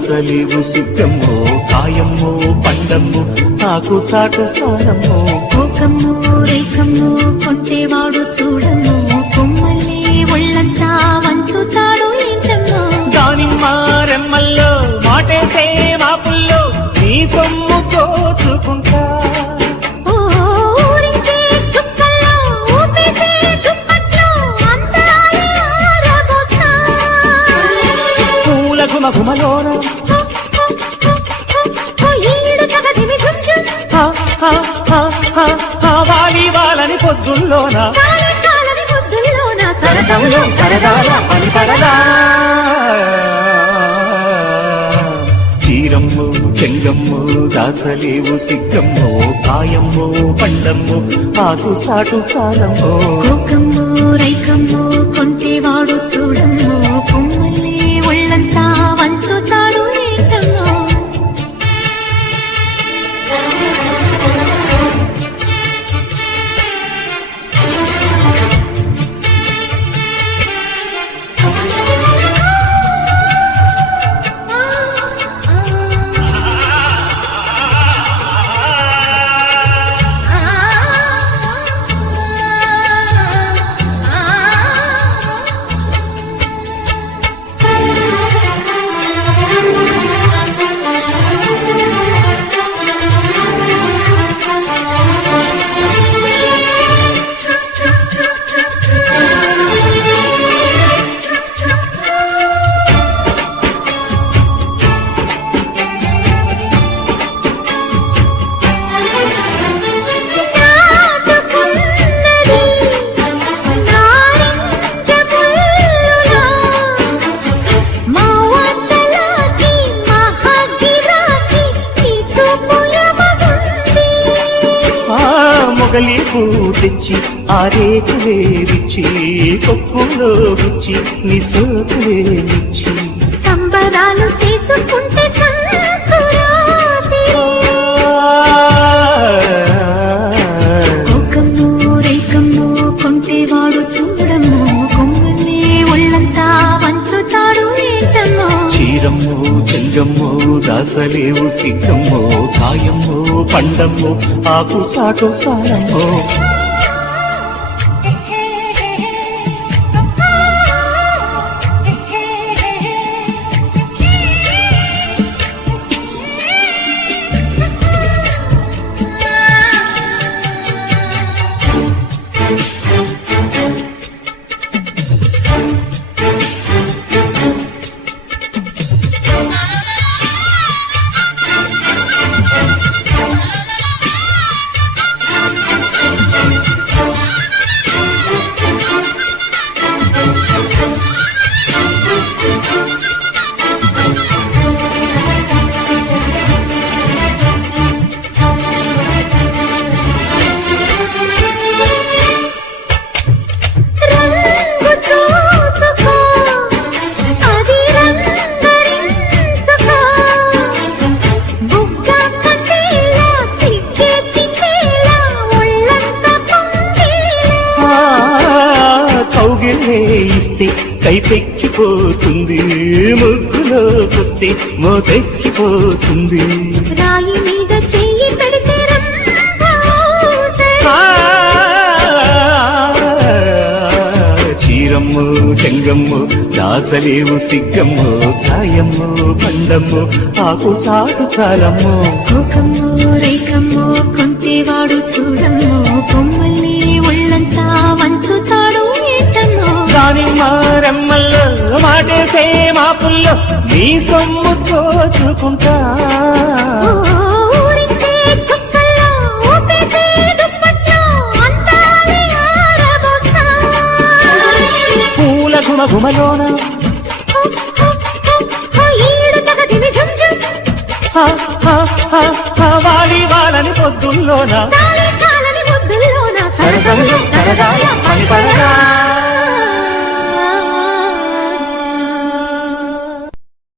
దాసలేవు సిద్ధమ్మో కాయమ్మో పండమ్మో నాకు చాటు సారమ్మో కోకమ్మో రేఖమ్మో కొంటేవాడు చూడమ్మో కొమ్మల్ని ఒళ్ళంతా వంచుతాడు ఏంటమ్మో దానిమ్మ రెమ్మల్లో మాటేసే మాపుల్లో నీ సొమ్ము కోచుకుంటా గుమలోన వాలి వాళ్ళని పొద్దుల్లోన సరదంలో సరదాల పని పరదా చీరమ్మో చెంగమ్మో దాసలేవు సిగ్గమ్మో కాయమ్మో పండమ్మో ఆకు చాటు సారమ్మో కోకమ్మో రైకమ్మో కొంటేవాడు చూడమ్మో కొమ్మల్ని ఒళ్ళంతా వంచుతాడు ఏంటమ్మో మొగలి పూ తెచ్చి ఆరేకులే విచ్చి కొప్పులో గుచ్చి నీ సోకులేనిచ్చి సంబరాలు చేసుకుంటే కోకమ్మో రేకమ్మో కొంటేవాడు చూడమ్మో కొమ్మల్ని ఒళ్ళంతా వంచుతాడు ఏంటమ్మో చీరమ్మో చెంగమ్మో దాసలేవు సిగ్గమ్మో కాయమ్మో పండమ్మో ఆకు చాటు సారమ్మో ఇస్తే కైపెక్కిపోతుంది ముగ్గులో కొస్తే మోతెక్కిపోతుంది రాయి మీద చెయ్యి పెడితే చీరమ్మో చెంగమ్మో దాసలేవు సిగ్గమ్మో కాయమ్మో పండమ్మో ఆకు చాటు చాలమ్మో కోకమ్మో రేకమ్మో కొంటేవాడు చూడమ్మో కొమ్మల్ని ఒళ్ళంతా వంచుతాడు ఏంటమ్మో దానిమ్మ రెమ్మల్లో మాటేసే మాపుల్లో నీ సొమ్ము కోచుకుంటా పూల గుమగుమలోన వాలి వాళ్ళని పొద్దుల్లోన సరదాల పని పరదా